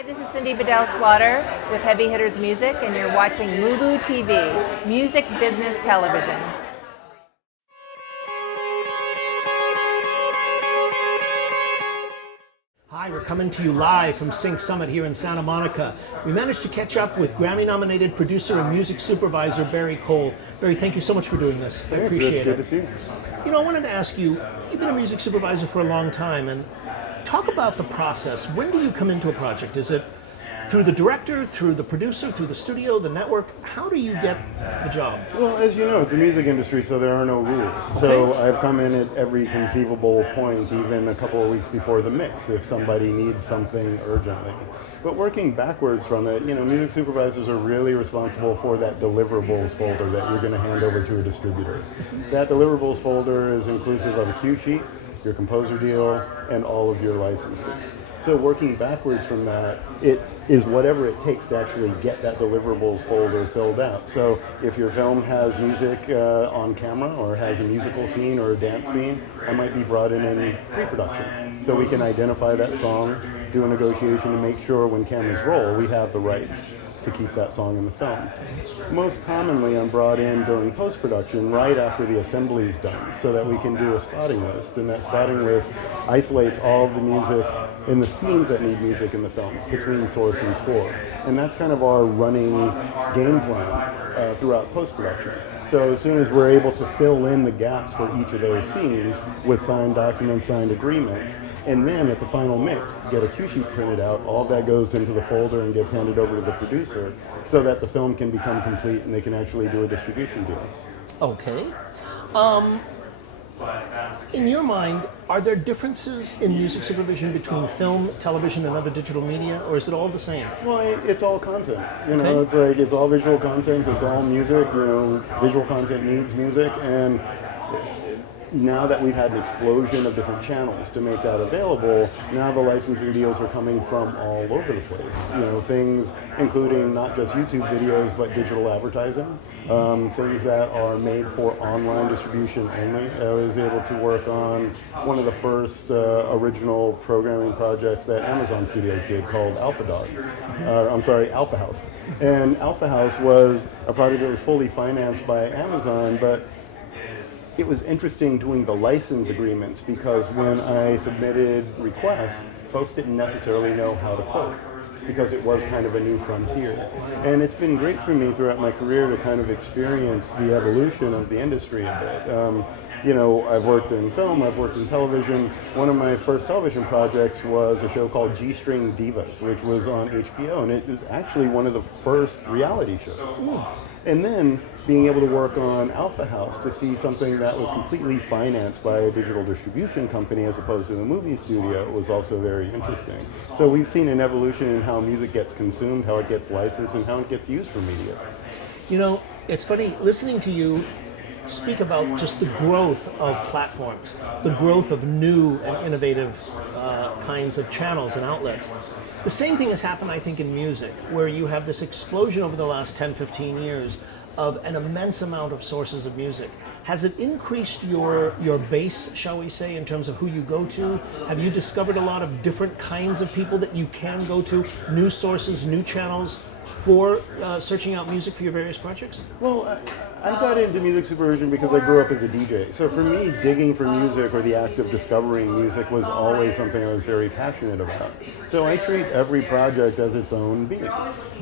Hi, this is Cindy Bedell Slaughter with Heavy Hitters Music, and you're watching MUBUTV, Music Business Television. Hi, we're coming to you live from Sync Summit here in Santa Monica. We managed to catch up with Grammy-nominated producer and music supervisor Barry Cole. Barry, thank you so much for doing this. I appreciate it. Good to see you. You know, I wanted to ask you, you've been a music supervisor for a long time, and talk about the process. When do you come into a project? Is it through the director, through the producer, through the studio, the network? How do you get the job? Well, as you know, it's the music industry, so there are no rules. Okay. So I've come in at every conceivable point, even a couple of weeks before the mix, if somebody needs something urgently. But working backwards from it, you know, music supervisors are really responsible for that deliverables folder that you're going to hand over to a distributor. That deliverables folder is inclusive of a cue sheet, your composer deal, and all of your licenses. So working backwards from that, it is whatever it takes to actually get that deliverables folder filled out. So if your film has music on camera or has a musical scene or a dance scene, I might be brought in pre-production. So we can identify that song, do a negotiation to make sure when cameras roll, we have the rights to keep that song in the film. Most commonly, I'm brought in during post-production right after the assembly is done so that we can do a spotting list, and that spotting list isolates all of the music in the scenes that need music in the film between source and score. And that's kind of our running game plan throughout post-production. So as soon as we're able to fill in the gaps for each of those scenes with signed documents, signed agreements, and then at the final mix, get a cue sheet printed out, all that goes into the folder and gets handed over to the producer so that the film can become complete and they can actually do a distribution deal. Okay. In your mind, are there differences in music supervision between film, television, and other digital media, or is it all the same? Well, it's all content. You know, Okay. it's like it's all visual content. It's all music. You know, visual content needs music, and now that we've had an explosion of different channels to make that available, now the licensing deals are coming from all over the place. You know, things including not just YouTube videos, but digital advertising, things that are made for online distribution only. I was able to work on one of the first original programming projects that Amazon Studios did called Alpha House. And Alpha House was a project that was fully financed by Amazon, but it was interesting doing the license agreements because when I submitted requests, folks didn't necessarily know how to quote because it was kind of a new frontier. And it's been great for me throughout my career to kind of experience the evolution of the industry a bit. You know, I've worked in film, I've worked in television. One of my first television projects was a show called G-String Divas, which was on HBO, and it was actually one of the first reality shows. And then being able to work on Alpha House to see something that was completely financed by a digital distribution company as opposed to a movie studio was also very interesting. So we've seen an evolution in how music gets consumed, how it gets licensed, and how it gets used for media. You know, it's funny listening to you speak about just the growth of platforms, the growth of new and innovative kinds of channels and outlets. The same thing has happened, I think, in music, where you have this explosion over the last 10, 15 years of an immense amount of sources of music. Has it increased your base, shall we say, in terms of who you go to? Have you discovered a lot of different kinds of people that you can go to, new sources, new channels for searching out music for your various projects? Well, I got into music supervision because I grew up as a DJ. So for me, digging for music or the act of discovering music was always something I was very passionate about. So I treat every project as its own being.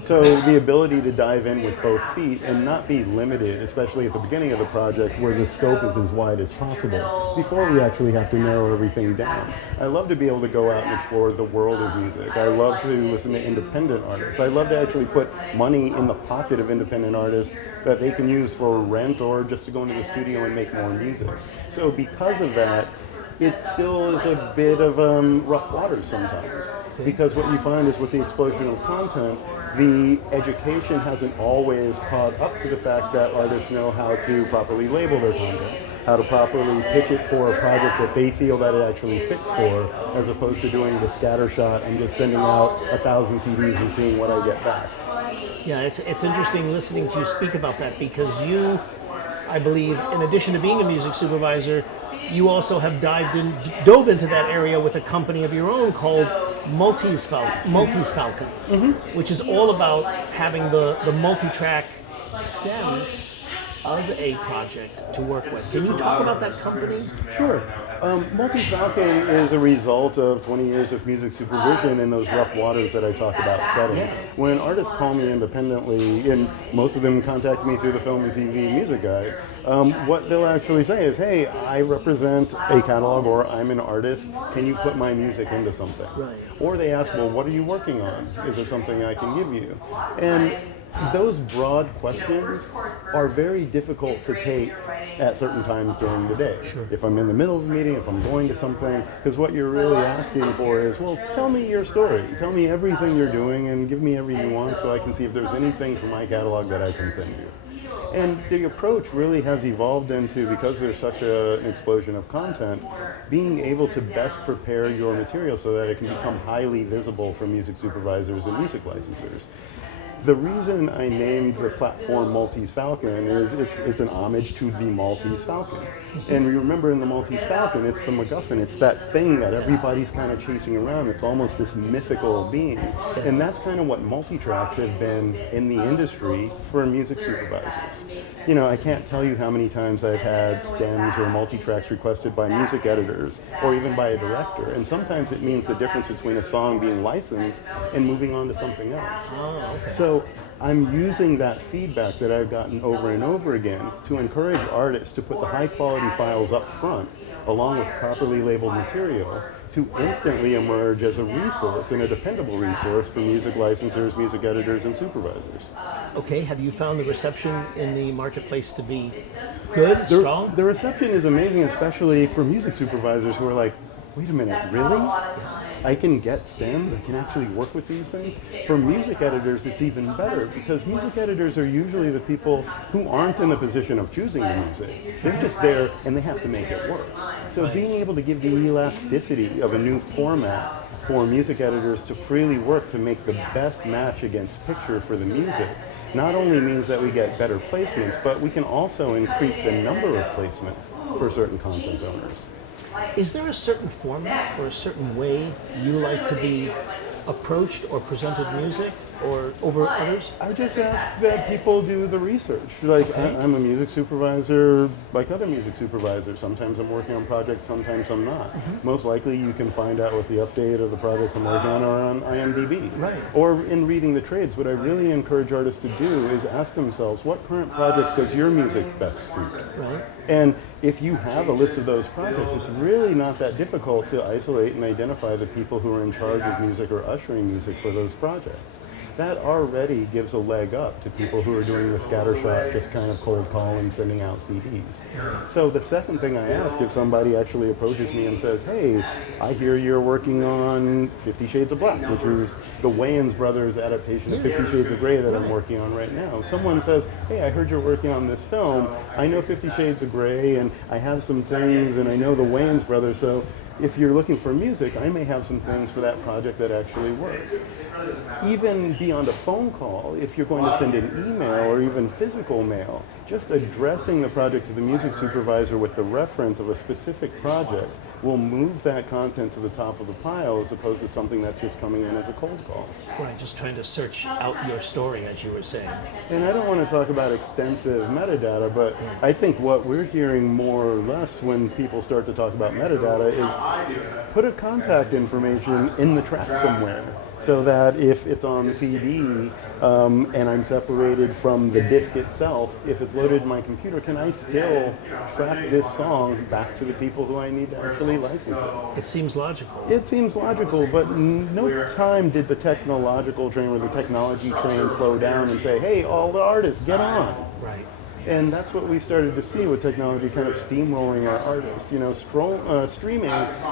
So the ability to dive in with both feet and not be limited, especially at the beginning of the project where the scope is as wide as possible, before we actually have to narrow everything down. I love to be able to go out and explore the world of music. I love to listen to independent artists. I love to actually put money in the pocket of independent artists that they can use for rent or just to go into the studio and make more music. So because of that, it still is a bit of rough waters sometimes. Because what you find is with the explosion of content, the education hasn't always caught up to the fact that artists know how to properly label their content, how to properly pitch it for a project that they feel that it actually fits for, as opposed to doing the scattershot and just sending out 1,000 CDs and seeing what I get back. Yeah, it's interesting listening to you speak about that because you, I believe, in addition to being a music supervisor, you also have dove into that area with a company of your own called Maltese Falcon, which is all about having the multi-track stems of a project to work with. Can you talk about that company? Sure. Maltese Falcon is a result of 20 years of music supervision in those rough waters that I talked about treading. Yeah. When artists call me independently, and most of them contact me through the Film and TV Music Guide, what they'll actually say is, hey, I represent a catalog, or I'm an artist, can you put my music into something? Right. Or they ask, well, what are you working on? Is there something I can give you? And those broad questions are very difficult to take at certain times during the day. Sure. If I'm in the middle of a meeting, if I'm going to something, because what you're really asking for is, well, tell me your story. Tell me everything you're doing and give me every nuance so I can see if there's anything from my catalog that I can send you. And the approach really has evolved into, because there's such an explosion of content, being able to best prepare your material so that it can become highly visible for music supervisors and music licensors. The reason I named the platform Maltese Falcon is it's an homage to the Maltese Falcon. And you remember in the Maltese Falcon, it's the MacGuffin. It's that thing that everybody's kind of chasing around. It's almost this mythical being. And that's kind of what multitracks have been in the industry for music supervisors. You know, I can't tell you how many times I've had stems or multitracks requested by music editors or even by a director. And sometimes it means the difference between a song being licensed and moving on to something else. Oh, okay. So I'm using that feedback that I've gotten over and over again to encourage artists to put the high quality files up front along with properly labeled material to instantly emerge as a resource and a dependable resource for music licensors, music editors, and supervisors. Okay, have you found the reception in the marketplace to be good, strong? The reception is amazing, especially for music supervisors who are like, wait a minute, really? I can get stems, I can actually work with these things. For music editors, it's even better because music editors are usually the people who aren't in the position of choosing the music. They're just there and they have to make it work. So being able to give the elasticity of a new format for music editors to freely work to make the best match against picture for the music not only means that we get better placements, but we can also increase the number of placements for certain content owners. Is there a certain format or a certain way you like to be approached or presented music or over others? I just ask that people do the research. Like, I'm a music supervisor like other music supervisors. Sometimes I'm working on projects, sometimes I'm not. Most likely you can find out what the update of the projects I'm working on are on IMDb. Right. Or in reading the trades, what I really encourage artists to do is ask themselves, what current projects does your music best suit? Right. And if you have a list of those projects, it's really not that difficult to isolate and identify the people who are in charge of music or ushering music for those projects. That already gives a leg up to people who are doing the scattershot, just kind of cold call and sending out CDs. So the second thing I ask if somebody actually approaches me and says, hey, I hear you're working on 50 Shades of Black, which is the Wayans brothers adaptation of 50 Shades of Grey that I'm working on right now. If someone says, hey, I heard you're working on this film, I know 50 Shades of Grey and I have some things and I know the Wayans brothers, so if you're looking for music, I may have some things for that project that actually work. Even beyond a phone call, if you're going to send an email or even physical mail, just addressing the project to the music supervisor with the reference of a specific project will move that content to the top of the pile as opposed to something that's just coming in as a cold call. Right, just trying to search out your story, as you were saying. And I don't want to talk about extensive metadata, but I think what we're hearing more or less when people start to talk about metadata is put a contact information in the track somewhere, so that if it's on CD and I'm separated from the disc itself, if it's loaded in my computer, can I still track this song back to the people who I need to actually license it? It seems logical. It seems logical, but no time did the technological train or the technology train slow down and say, hey, all the artists, get on. Right. And that's what we started to see with technology kind of steamrolling our artists. You know, streaming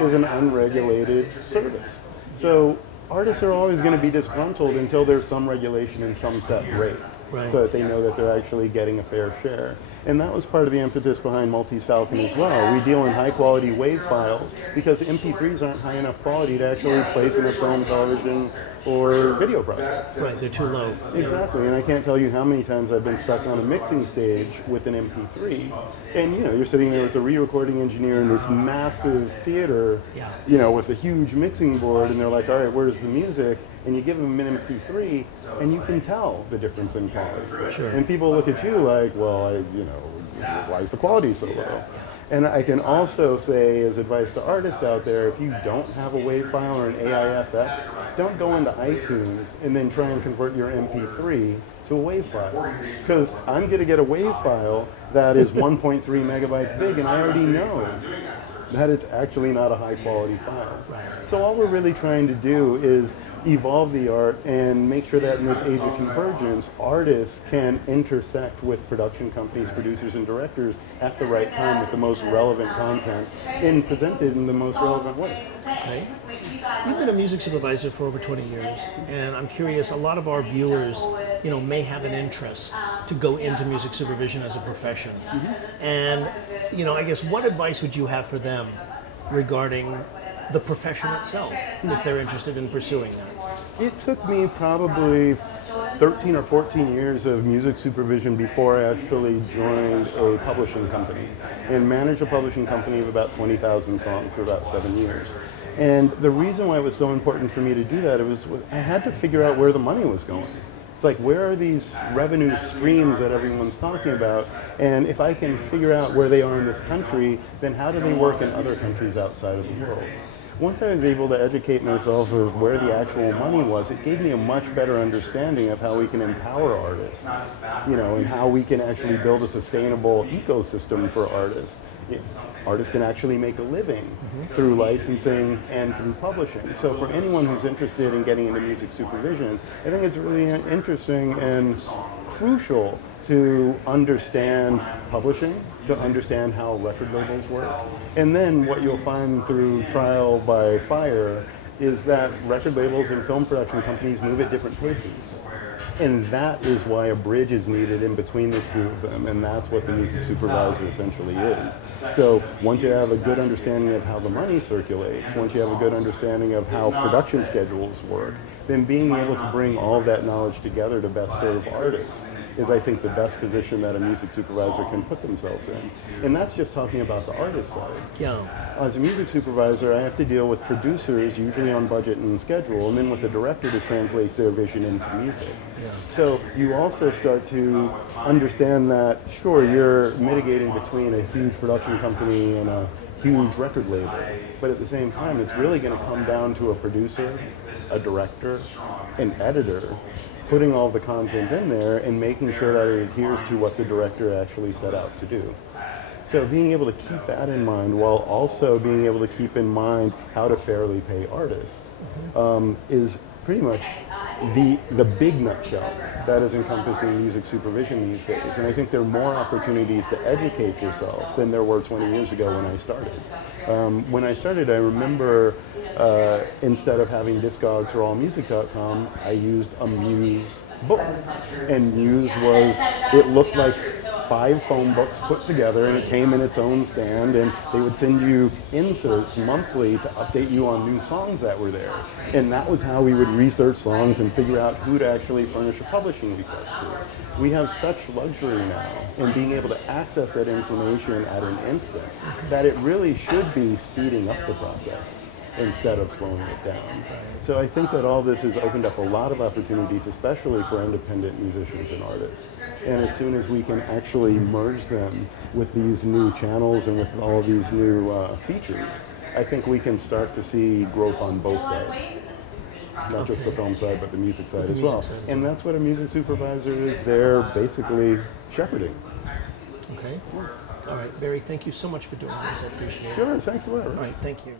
is an unregulated service. So artists are always going to be disgruntled until there's some regulation and some set rate, right, so that they know that they're actually getting a fair share. And that was part of the impetus behind Maltese Falcon as well. We deal in high quality WAV files because MP3s aren't high enough quality to actually place in a film, television, or video project. Right, they're too low. Exactly, and I can't tell you how many times I've been stuck on a mixing stage with an MP3, and you're sitting there with a re-recording engineer in this massive theater, with a huge mixing board, and they're like, all right, where's the music? And you give them an MP3, and you can tell the difference in quality. Sure. And people look at you like, well, why is the quality so low? And I can also say, as advice to artists out there, if you don't have a WAV file or an AIFF, don't go into iTunes and then try and convert your MP3 to a WAV file. Because I'm going to get a WAV file that is 1.3 megabytes big, and I already know that it's actually not a high quality file. So all we're really trying to do is evolve the art and make sure that in this age of convergence, artists can intersect with production companies, producers, and directors at the right time with the most relevant content and presented in the most relevant way. Okay. You've been a music supervisor for over 20 years, and I'm curious, a lot of our viewers, may have an interest to go into music supervision as a profession. And, I guess what advice would you have for them regarding the profession itself, if they're interested in pursuing that? It took me probably 13 or 14 years of music supervision before I actually joined a publishing company and managed a publishing company of about 20,000 songs for about 7 years. And the reason why it was so important for me to do that, I had to figure out where the money was going. It's like, where are these revenue streams that everyone's talking about? And if I can figure out where they are in this country, then how do they work in other countries outside of the world? Once I was able to educate myself of where the actual money was, it gave me a much better understanding of how we can empower artists, and how we can actually build a sustainable ecosystem for artists. Artists can actually make a living through licensing and through publishing. So for anyone who's interested in getting into music supervision, I think it's really interesting and crucial to understand publishing, to understand how record labels work. And then what you'll find through trial by fire is that record labels and film production companies move at different paces. And that is why a bridge is needed in between the two of them, and that's what the music supervisor essentially is. So once you have a good understanding of how the money circulates, once you have a good understanding of how production schedules work, then being able to bring all of that knowledge together to best serve artists is, I think, the best position that a music supervisor can put themselves in. And that's just talking about the artist side. As a music supervisor, I have to deal with producers, usually on budget and schedule, and then with the director to translate their vision into music. So you also start to understand that, sure, you're mitigating between a huge production company and a huge record label, but at the same time, it's really going to come down to a producer, a director, an editor, putting all the content in there and making sure that it adheres to what the director actually set out to do. So being able to keep that in mind while also being able to keep in mind how to fairly pay artists is pretty much the big nutshell that is encompassing music supervision these days. And I think there are more opportunities to educate yourself than there were 20 years ago when I started. When I started, I remember instead of having Discogs or AllMusic.com, I used a Muse book. And Muse it looked like 5 phone books put together, and it came in its own stand, and they would send you inserts monthly to update you on new songs that were there. And that was how we would research songs and figure out who to actually furnish a publishing request to. We have such luxury now in being able to access that information at an instant that it really should be speeding up the process instead of slowing it down. So I think that all this has opened up a lot of opportunities, especially for independent musicians and artists. And as soon as we can actually merge them with these new channels and with all these new features, I think we can start to see growth on both sides. Not just the film side, but the music side as well. And that's what a music supervisor is there basically shepherding. Okay. All right, Barry, thank you so much for doing this. I appreciate it. Sure, thanks a lot. All right, thank you.